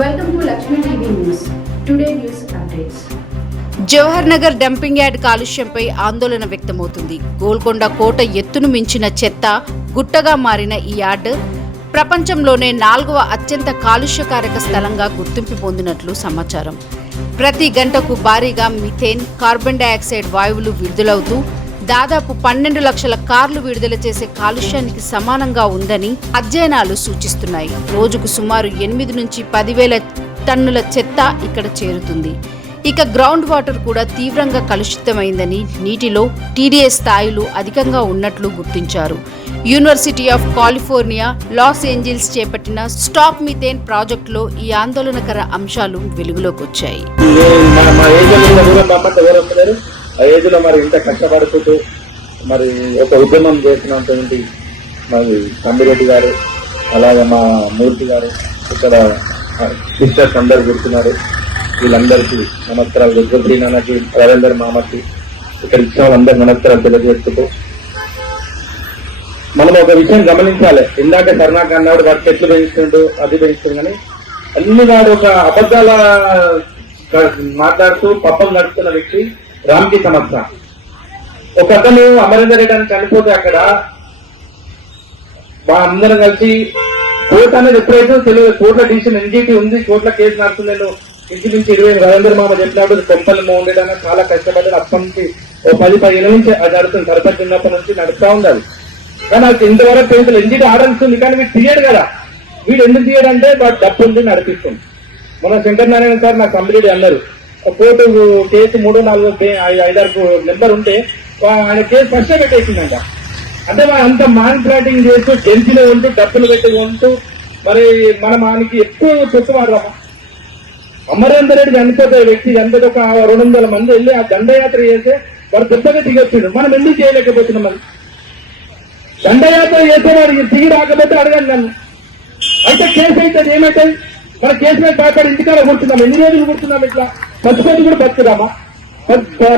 Welcome to Lakshmi TV News. Today news updates. Jawahar Nagar dumping yard కాలుష్యంపై ఆందోళన వ్యక్తమవుతుంది. గోల్కొండ కోట ఎత్తును మించిన చెత్త గుట్టగా మారిన ఈ యార్డ్ ప్రపంచంలోనే 4వ అత్యంత కాలుష్యకారక స్థలంగా గుర్తింపు పొందినట్లు సమాచారం. ప్రతి గంటకు భారీగా మిథేన్, కార్బన్ డయాక్సైడ్ వాయువులు విడుదలవుతూ దాదాపు 12 లక్షల కార్లు విడుదల చేసే కాలుష్యానికి సమానంగా ఉందని అధ్యయనాలు సూచిస్తున్నాయి. రోజుకు సుమారు 8 నుంచి 10,000 టన్నుల చెత్త ఇక్కడ చేరుతుంది. ఇక గ్రౌండ్ వాటర్ కూడా తీవ్రంగా కలుషితమైందని, నీటిలో టీడీఎస్ స్థాయిలు అధికంగా ఉన్నట్లు గుర్తించారు. University of California, Los Angeles చేపట్టిన స్టాప్ మిథేన్ ప్రాజెక్టులో ఈ ఆందోళనకర అంశాలు వెలుగులోకి వచ్చాయి. ఆ ఏజ్లో మరి ఇంత కష్టపడుతూ మరి ఒక ఉద్యమం చేసినటువంటి మరి కంబిరెడ్డి గారు, అలాగే మా మూర్తి గారు, ఇక్కడ సిస్టర్స్ అందరు కూర్చున్నారు. వీళ్ళందరికీ నమస్కారాలు. దుర్గశ్రీ నాన్నకి, రవీందర్ మామకి, ఇక్కడ ఇచ్చిన వాళ్ళందరూ నమస్కారాలు తెలియజేస్తూ, మనం ఒక విషయం గమనించాలి. ఇందాక కరుణాకర్ అన్నాడు వాడు చెట్లు పెంచుతుండు, అది పెంచుతుంది, కానీ అన్ని వాడు ఒక అబద్ధాల మాట్లాడుతూ పప్పం నడుస్తున్న వ్యక్తి రామ్కి సమస్య. ఒక అతను అమరేందర్ రెడ్డి అని చనిపోతే అక్కడ అందరం కలిసి కోర్టు అనేది ఎప్పుడైతే తెలియదు, కోర్టుల డిసిషన్ ఎన్జిటి ఉంది, కోర్టుల కేసు నడుస్తుంది. నేను ఇంచుమించి 20 రవీంద్ర మామ చెప్పినప్పుడు కొంపలు ఉండేదాన్ని చాలా కష్టపడ్డారు. అప్పటి నుంచి ఓ 10-15 నుంచి అది నడుస్తుంది. సరపతి ఉన్నప్పటి నుంచి నడుస్తూ ఉంది అది. కానీ నాకు ఇంతవరకు తెలుసు ఎన్జిటి ఆర్డర్ ఇస్తుంది, కానీ వీడు తీయడు కదా. వీడు ఎందుకు తీయడంటే వాడు డబ్బు ఉంది, నడిపిస్తుంది. మన శంకర్ నారాయణ సార్ నాకు కంప్లీట్ అన్నారు. కోర్టు కేసు 3-4-5-6 నెంబర్ ఉంటే ఆయన కేసు ఫస్ట్ పెట్టేసిందంట. అంటే మనం అంత మానిపులేటింగ్ చేస్తూ జంతిలో ఉంటూ డబ్బులు పెట్టి ఉంటూ మరి మనం ఆయనకి ఎక్కువ చెప్తూ వాడదామా. అమరేందర్ రెడ్డి చనిపోతే వ్యక్తి చనిపోతే ఒక 200 మంది వెళ్ళి ఆ దండయాత్ర చేస్తే వాడు పెద్దగా దిగొచ్చాడు. మనం ఎందుకు చేయలేకపోతున్నాం? మరి దండయాత్ర చేసేవాడు దిగి రాకపోతే అడగండి నన్ను. అయితే కేసు అయితే ఏమైతుంది? మన కేసు మీద భయపడి ఇంటికాడ కూర్చున్నాం. ఎన్ని రోజులు కూర్చున్నాం? ఇట్లా చచ్చిపోతే కూడా బతుకుదామా?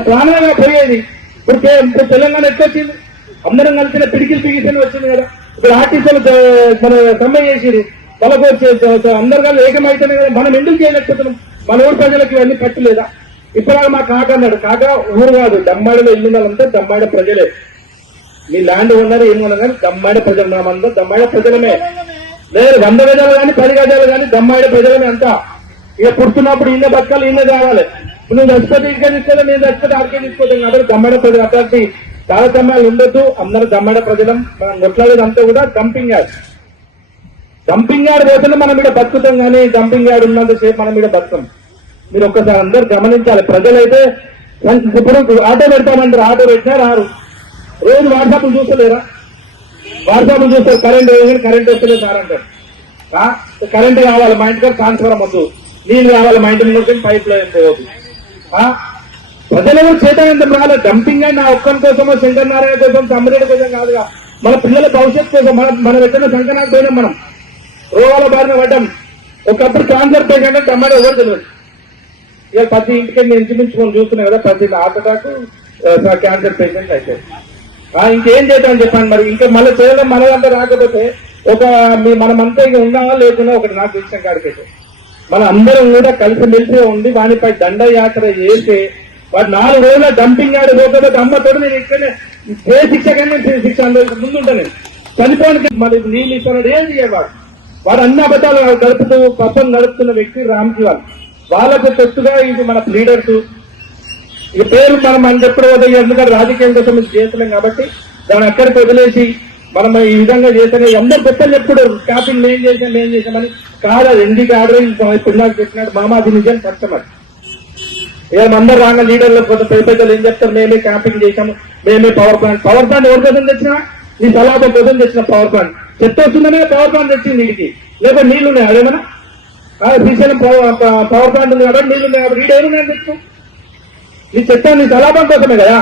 ప్రాణంగా పోయేది. ఇప్పుడు తెలంగాణ ఎట్లొచ్చింది? అందరం కలిసిన పిడికిలు పిగిసని వచ్చింది కదా. ఇప్పుడు ఆర్టీసీలు మన సమ్మె చేసిరు, వాళ్ళకు వచ్చే అందరు కలిసి ఏకమైతేనే కదా. మనం ఎందుకు చేయలేకపోతున్నాం? మన ఊరు ప్రజలకు ఇవన్నీ పట్టలేదా? ఇప్పుడు మా కాక అన్నాడు. కాక ఊరు కాదు, దమ్మాడిలో ఇల్లు వాళ్ళంతా దమ్మాడ ప్రజలే. మీ ల్యాండ్ ఉన్నారు ఏమి ఉన్నారు కానీ దమ్మాడ ప్రజలు, మనమంతా దమ్మాడ ప్రజలమే. లేదు 100 గజాలు కానీ 10 గజాలు కానీ దమ్మాడ ప్రజలమే అంతా. ఇక పుడుతున్నప్పుడు ఈయన బతకాలి, ఈయన కావాలి. నువ్వు చచ్చిపోతే ఇటుకే తీసుకోవాలి, నేను చచ్చిపోతే ఆడికే తీసుకోవాలి. అందరూ దమ్మాడ ప్రజలు. అట్లాంటి తారతమ్యాలు ఉండొద్దు. అందరూ దమ్మాడ ప్రజలం. మనం కొట్లాడేదంతా కూడా డంపింగ్ యార్డ్. డంపింగ్ యార్డ్ పోతే మనం ఇక్కడ బతుకుతాం, కానీ డంపింగ్ యార్డ్ ఉన్నంత సేపు మనం ఇక్కడ బతుకుతాం. మీరు ఒక్కసారి అందరూ గమనించాలి. ప్రజలైతే ఇప్పుడు ఆటో పెడతామంటారు, ఆటో పెట్టినా రారు. రోజు వాట్సాప్లు చూస్తలేరా? వాట్సాప్లు చూస్తారు. కరెంట్ వస్తలేదు సార్ అంటారు. కరెంట్ కావాలి మా ఇంటికి, ట్రాన్స్ఫర్ అవ్వద్దు. నీళ్ళు కావాలి మా ఇంటి ముందు, పైప్ లైన్ పోవద్దు. ప్రజలు చేతనంతం రాలేదు. డంపింగ్ యార్డ్ నా ఒక్కరి కోసమో, శంకర్ నారాయణ కోసం, తమ్మిరెడ్డి కోసం కాదుగా, మన పిల్లల భవిష్యత్తు కోసం. మనం ఎక్కడ సంకనాకు పోయినాం, మనం రోగాల బారిన పడ్డాం. ఒకప్పుడు క్యాన్సర్ పేషెంట్ అంటే అమ్మాయి ఎవరు తెలియదు. ఇక ప్రతి ఇంటికి నేను ఇంచుమించుకొని చూస్తున్నాం కదా, ప్రతి హార్ట్ అటాక్ క్యాన్సర్ పేషెంట్ అయితే ఇంకేం చేద్దామని చెప్పాను. మరి ఇంకా మళ్ళీ చేయడం మనదంతా రాకపోతే మనమంతా ఇక ఉన్నావా లేకున్నా ఒకటి నాకు విషయం కాడికైతే మన అందరం కూడా కలిసిమెలిసి ఉండి వానిపై దండయాత్ర చేసి వాడు 4 రోజుల డంపింగ్ యార్డ్ పోకపోతే అమ్మతోడు నేను ఇక్కడనే ఏ శిక్ష కానీ శిక్ష ముందుంటా. నేను చనిపోవడానికి మరి నీళ్ళు ఇస్తున్నాడు, ఏం చేయవాడు? వాడు అన్ని అబద్ధాలు గడుపుతూ పప్పం గడుపుతున్న వ్యక్తి రామ్కి. వాళ్ళకు తొత్తుగా ఇది మన లీడర్స్. ఇక పేరు మనం అని చెప్పడం వద్ద, ఎందుకంటే రాజకీయం కోసం ఇది చేస్తున్నాం కాబట్టి దాన్ని అక్కడికి వదిలేసి మనం ఈ విధంగా చేస్తేనే అందరు గొప్పలు చెప్పుడు క్యాపింగ్ ఏం చేశామని కాదు. అది ఎందుకు ఆర్డర్ ఇప్పుడు నాకు చెప్పినాడు మామాది నిజం కష్టమది. ఇక అందరు రాగా లీడర్లు పెద్దలు ఏం చెప్తారు, మేమే క్యాంపింగ్ చేశాము, మేమే పవర్ ప్లాంట్ ఎవరి కోసం తెచ్చినా నీ సలాభ కోసం తెచ్చిన పవర్ ప్లాంట్. చెత్త వస్తుందనే పవర్ ప్లాంట్ తెచ్చింది ఇంటికి, లేకపోతే నీళ్లు ఉన్నాయి అదేమన్నా శ్రీశైలం పవర్ ప్లాంట్ ఉంది కాబట్టి నీళ్లు ఉన్నాయి కాబట్టి ఏమున్నాయని తెచ్చు. నీ చెత్త నీ సలాభం కోసమే కదా.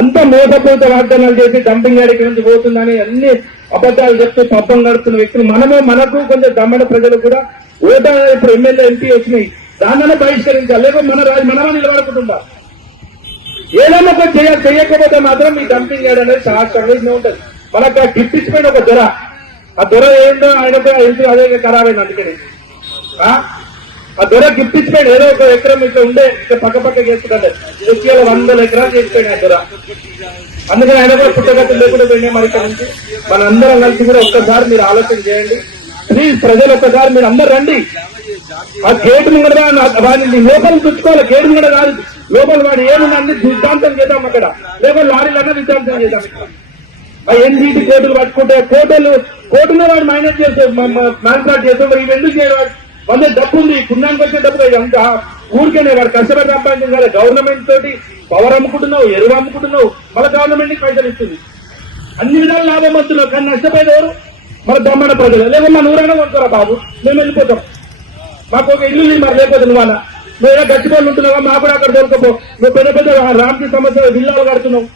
అంతా మోసపూరిత వాగ్దానాలు చేసి డంపింగ్ యార్డ్ నుంచి పోతుందని అన్ని అబద్ధాలు చెప్తూ పబ్బం గడుపుతున్న వ్యక్తులు మనకు కొంచెం దమ్మడ ప్రజలు కూడా ఓటా ఇప్పుడు ఎమ్మెల్యే ఎంపీ వచ్చినాయి, దాన్ని బహిష్కరించాలి. లేకపోతే మనమే నిలబడుకుంటుందా? ఏదైనా చేయకపోతే మాత్రం ఈ డంపింగ్ యార్డ్ అనేది చాలా స్ట్రగుల్స్ ఉంటుంది. మనకు గిప్పించిపోయిన ఒక దొర, ఆ దొర ఏంటో ఆయనకు అదే ఖరాబ్ అయింది. అందుకని ఆ దొర గిఫ్ట్ ఇచ్చిపోయాడు, ఏదో ఒక ఎకరం ఇట్లా ఉండే ఇట్లా పక్క చేసుకుంటాడు, 100 ఎకరాలు చేసిపోయాడు ఆ దొర. అందుకని ఆయన కూడా పుట్టగతులు లేకుండా పోయినాయి. మరి ఇక్కడ నుంచి మనందరం కలిసి కూడా ఒక్కసారి మీరు ఆలోచన చేయండి ప్లీజ్. ప్రజలు ఒక్కసారి మీరు అందరు రండి. ఆ గేటు ముంగడ వాడిని లోపల చుట్టుకోవాలి, గేటు ముంగడ కాదు, లోపల వాడు ఏమున్నా అన్ని విధ్వంసం చేద్దాం అక్కడ, లేకపోతే లారీలన్నా విధ్వంసం చేద్దాం. ఆ ఎన్జీటీ కోర్టులు పట్టుకుంటే కోర్టులో వాడు మైనస్ చేస్తే మ్యాన్స్లాట్ చేస్తే మరి ఇవి ఎందుకు చేయవాడు? వంద డబ్బు ఉంది, పుణ్యానికి వచ్చే డబ్బు అంతా ఊరికేనే వాడు కష్టపడి సంపాదించింది కదా. గవర్నమెంట్ తోటి పవర్ అమ్ముకుంటున్నావు, ఎరువు అమ్ముకుంటున్నావు, మళ్ళీ గవర్నమెంట్ కి పైసలు ఇస్తుంది, అన్ని విధాలు లాభం వస్తున్నావు. కానీ నష్టపోయేది ఎవరు? మన బ్రహ్మాండ ప్రజలు. లేకపోతే మన ఊరైనా కొనుక్కోరా బాబు, మేము వెళ్ళిపోతాం, మాకు ఒక ఇల్లు మరి లేకపోతే నువ్వన్నా నువ్వు ఏదో గచ్చిపోలు ఉంటున్నావా, మాకు కూడా అక్కడ దొరకపో. నువ్వు పెద్ద రామ్కి సమస్య విల్లాలు కడుతున్నావు,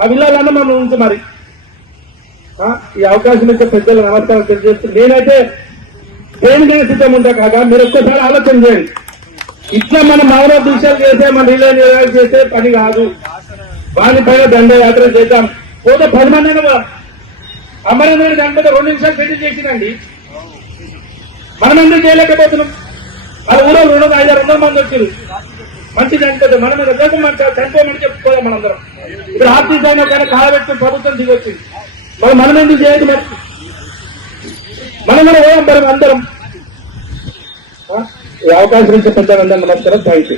ఆ విల్లాలన్నా మనం ఉంది. మరి ఈ అవకాశం ఇచ్చే పెద్దలు నమస్కారం తెలియజేస్తుంది. నేనైతే దేనికైనా సిద్ధం ఉంటా కాక మీరు ఒక్కసారి ఆలోచన చేయండి. ఇట్లా మనం మౌన దృశ్యాలు చేసే మన రిలే చేసే పని కాదు. వానిపైన దండయాత్ర చేద్దాం. పోతే 10 మంది అమరేంద్ర దాని మీద 2 నిమిషాలు పెళ్లి చేసిందండి. మనం ఎందుకు చేయలేకపోతున్నాం? వాళ్ళ ఊళ్ళో 200-500 మంది వచ్చారు, మంచి చనిపోతే మనం చనిపోమని చెప్పుకోవాలి మనందరం. ఇప్పుడు ఆర్టీసీ అయినా కానీ కాలబెట్టిన ప్రభుత్వం దిగొచ్చింది, మనం ఎందుకు చేయదు? మరి మనం కూడా పోయాం మరి అందరం. ఈ అవకాశం ఇచ్చే పెద్దలందరూ నమస్కారం. Thank you.